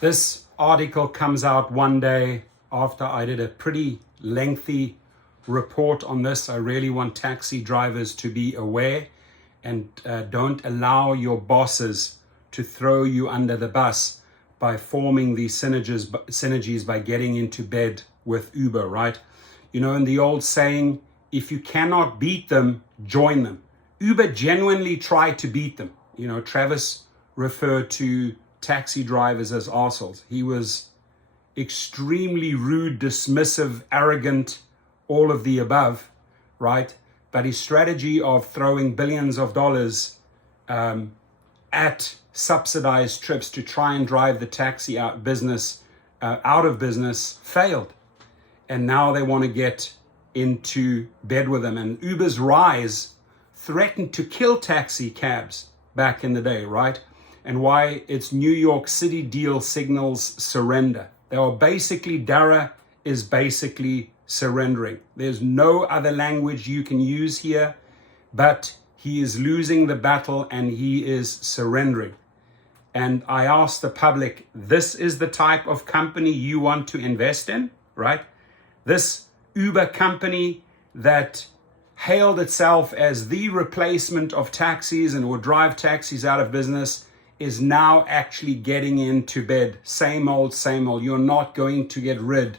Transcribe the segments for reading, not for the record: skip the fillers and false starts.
This article comes out one day after I did a pretty lengthy report on this. I really want taxi drivers to be aware and don't allow your bosses to throw you under the bus by forming these synergies by getting into bed with Uber, right? You know, in the old saying, if you cannot beat them, join them. Uber genuinely tried to beat them. You know, Travis referred to taxi drivers as arseholes. He was extremely rude, dismissive, arrogant, all of the above, right? But his strategy of throwing billions of dollars at subsidized trips to try and drive the taxi out of business failed. And now they want to get into bed with them. And Uber's rise threatened to kill taxi cabs back in the day, right? And why its New York City deal signals surrender. They are basically, DARA is basically surrendering. There's no other language you can use here, but he is losing the battle and he is surrendering. And I ask the public, this is the type of company you want to invest in, right? This Uber company that hailed itself as the replacement of taxis and would drive taxis out of business is now actually getting into bed. Same old, same old. You're not going to get rid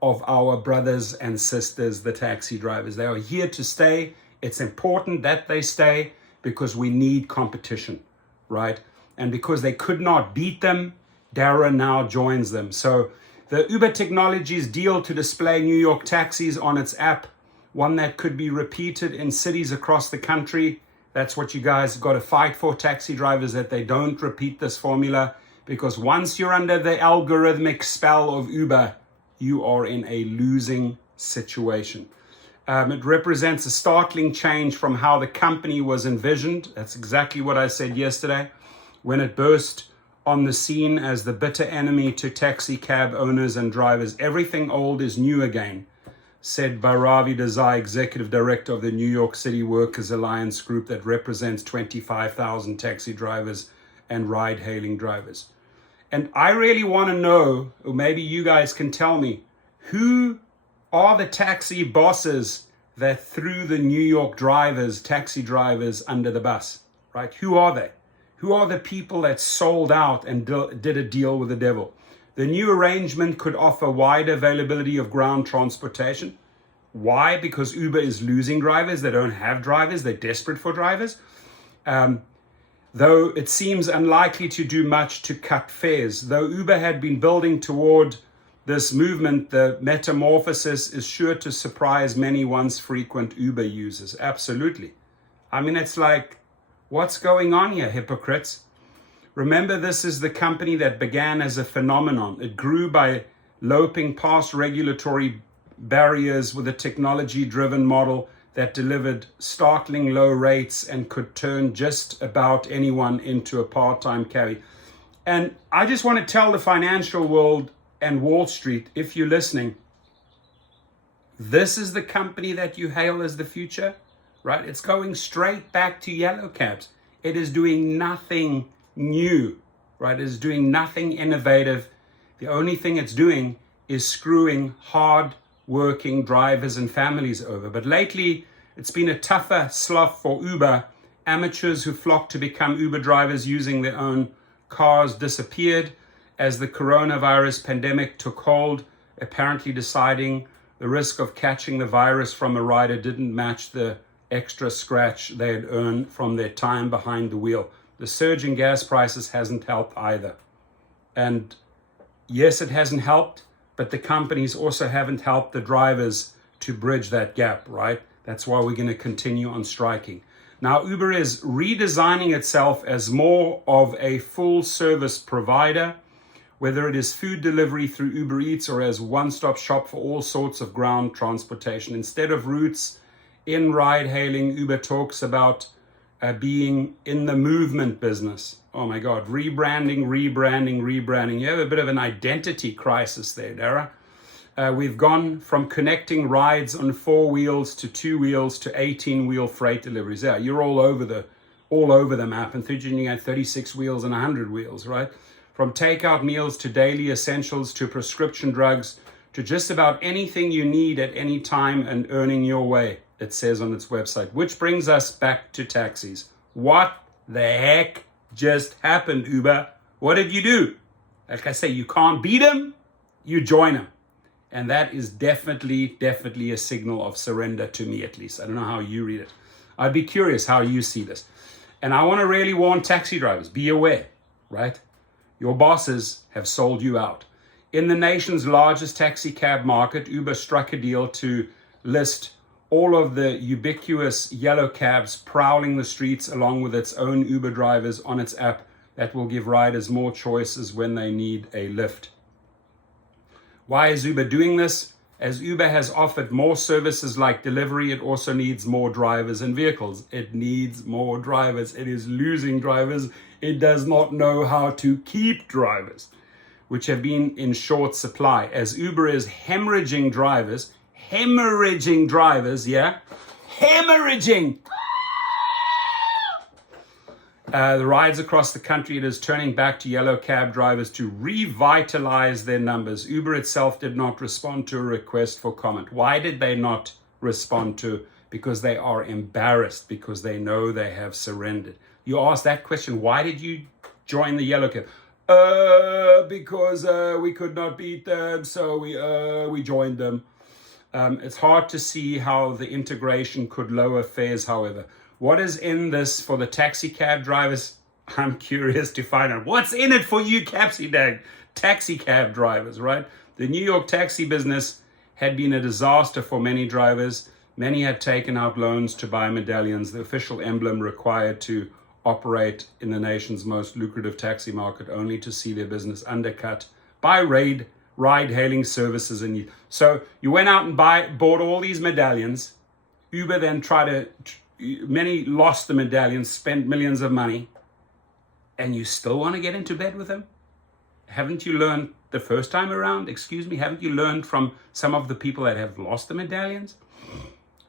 of our brothers and sisters, the taxi drivers. They are here to stay. It's important that they stay because we need competition, right? And because they could not beat them, DARA now joins them. So the Uber Technologies deal to display New York taxis on its app, one that could be repeated in cities across the country. That's what you guys got to fight for, taxi drivers, that they don't repeat this formula, because once you're under the algorithmic spell of Uber, you are in a losing situation. It represents a startling change from how the company was envisioned. That's exactly what I said yesterday when it burst on the scene as the bitter enemy to taxi cab owners and drivers. Everything old is new again, said Bhairavi Desai, Executive Director of the New York City Workers Alliance Group that represents 25,000 taxi drivers and ride-hailing drivers. And I really want to know, or maybe you guys can tell me, who are the taxi bosses that threw the New York taxi drivers under the bus, right? Who are they? Who are the people that sold out and did a deal with the devil? The new arrangement could offer wide availability of ground transportation. Why? Because Uber is losing drivers. They don't have drivers. They're desperate for drivers. Though it seems unlikely to do much to cut fares. Though Uber had been building toward this movement, the metamorphosis is sure to surprise many once frequent Uber users. Absolutely. I mean, it's like, what's going on here, hypocrites? Remember, this is the company that began as a phenomenon. It grew by loping past regulatory barriers with a technology-driven model that delivered startling low rates and could turn just about anyone into a part-time cabbie. And I just want to tell the financial world and Wall Street, if you're listening, this is the company that you hail as the future, right? It's going straight back to yellow cabs. It is doing nothing new, right? It is doing nothing innovative. The only thing it's doing is screwing hard-working drivers and families over. But lately, it's been a tougher slough for Uber. Amateurs who flocked to become Uber drivers using their own cars disappeared as the coronavirus pandemic took hold, apparently deciding the risk of catching the virus from a rider didn't match the extra scratch they had earned from their time behind the wheel. The surge in gas prices hasn't helped either. And yes, it hasn't helped, but the companies also haven't helped the drivers to bridge that gap, right? That's why we're going to continue on striking. Now, Uber is redesigning itself as more of a full service provider, whether it is food delivery through Uber Eats or as one-stop shop for all sorts of ground transportation. Instead of routes in ride-hailing, Uber talks about being in the movement business. Oh my God, rebranding. You have a bit of an identity crisis there, DARA. We've gone from connecting rides on 4 wheels to 2 wheels to 18-wheel freight deliveries. Yeah, you're all over the map, and thinking you had 36 wheels and 100 wheels, right? From takeout meals to daily essentials to prescription drugs to just about anything you need at any time and earning your way, it says on its website. Which brings us back to taxis. What the heck just happened, Uber? What did you do? Like I say, you can't beat them, you join them. And that is definitely a signal of surrender to me, at least. I don't know how you read it. I'd be curious how you see this. And I want to really warn taxi drivers, be aware, right? Your bosses have sold you out. In the nation's largest taxi cab market, Uber struck a deal to list all of the ubiquitous yellow cabs prowling the streets along with its own Uber drivers on its app that will give riders more choices when they need a lift. Why is Uber doing this? As Uber has offered more services like delivery, it also needs more drivers and vehicles. It needs more drivers. It is losing drivers. It does not know how to keep drivers, which have been in short supply. As Uber is hemorrhaging drivers, yeah? Hemorrhaging! The rides across the country, it is turning back to yellow cab drivers to revitalize their numbers. Uber itself did not respond to a request for comment. Why did they not respond to? Because they are embarrassed, because they know they have surrendered. You ask that question, why did you join the yellow cab? Because we could not beat them, so we joined them. It's hard to see how the integration could lower fares, however. What is in this for the taxi cab drivers? I'm curious to find out. What's in it for you taxi cab drivers, right? The New York taxi business had been a disaster for many drivers. Many had taken out loans to buy medallions, the official emblem required to operate in the nation's most lucrative taxi market, only to see their business undercut by ride-hailing services. And so you went out and bought all these medallions. Uber then many lost the medallions, spent millions of money, and you still want to get into bed with them? Haven't you learned the first time around? Excuse me, haven't you learned from some of the people that have lost the medallions?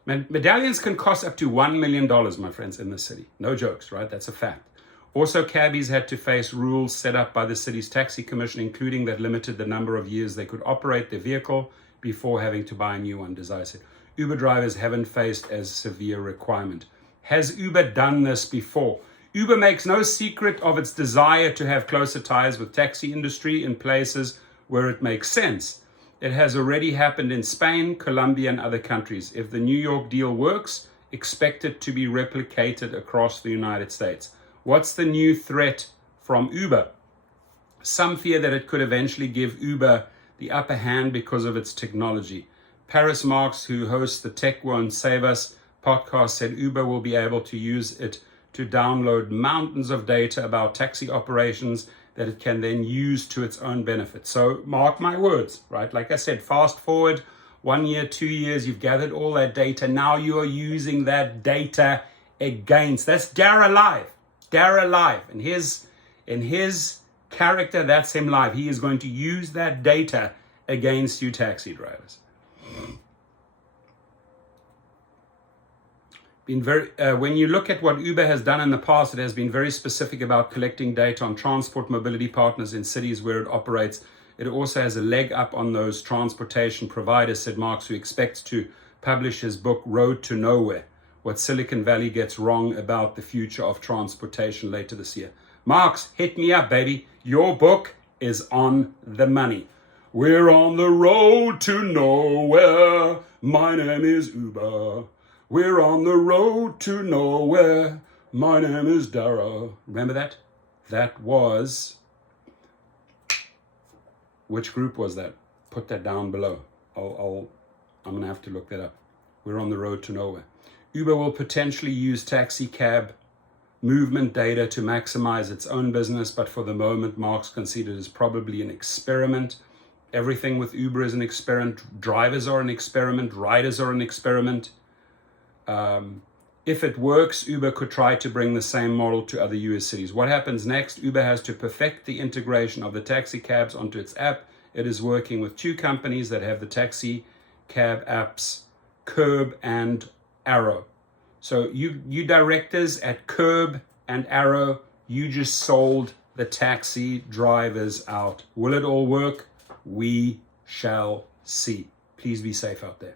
Medallions can cost up to $1 million, my friends, in the city. No jokes, right? That's a fact. Also, cabbies had to face rules set up by the city's taxi commission, including that limited the number of years they could operate their vehicle before having to buy a new one, as I said. Uber drivers haven't faced as severe requirement. Has Uber done this before? Uber makes no secret of its desire to have closer ties with taxi industry in places where it makes sense. It has already happened in Spain, Colombia, and other countries. If the New York deal works, expect it to be replicated across the United States. What's the new threat from Uber? Some fear that it could eventually give Uber the upper hand because of its technology. Paris Marx, who hosts the Tech Won't Save Us podcast, said Uber will be able to use it to download mountains of data about taxi operations that it can then use to its own benefit. So mark my words, right? Like I said, fast forward 1 year, 2 years, you've gathered all that data. Now you are using that data against, that's DARA live. DARA live. And in his character, that's him live. He is going to use that data against you taxi drivers. When you look at what Uber has done in the past, it has been very specific about collecting data on transport mobility partners in cities where it operates. It also has a leg up on those transportation providers, said Marx, who expects to publish his book, Road to Nowhere, What Silicon Valley Gets Wrong About the Future of Transportation, later this year. Marx, hit me up, baby. Your book is on the money. We're on the road to nowhere. My name is Uber. We're on the road to nowhere. My name is DARA. Remember that? That was... Which group was that? Put that down below. I'm going to have to look that up. We're on the road to nowhere. Uber will potentially use taxi cab movement data to maximize its own business, but for the moment, Marx considered is probably an experiment. Everything with Uber is an experiment. Drivers are an experiment. Riders are an experiment. If it works, Uber could try to bring the same model to other US cities. What happens next? Uber has to perfect the integration of the taxi cabs onto its app. It is working with two companies that have the taxi cab apps, Curb and Arrow. So you directors at Curb and Arrow, you just sold the taxi drivers out. Will it all work? We shall see. Please be safe out there.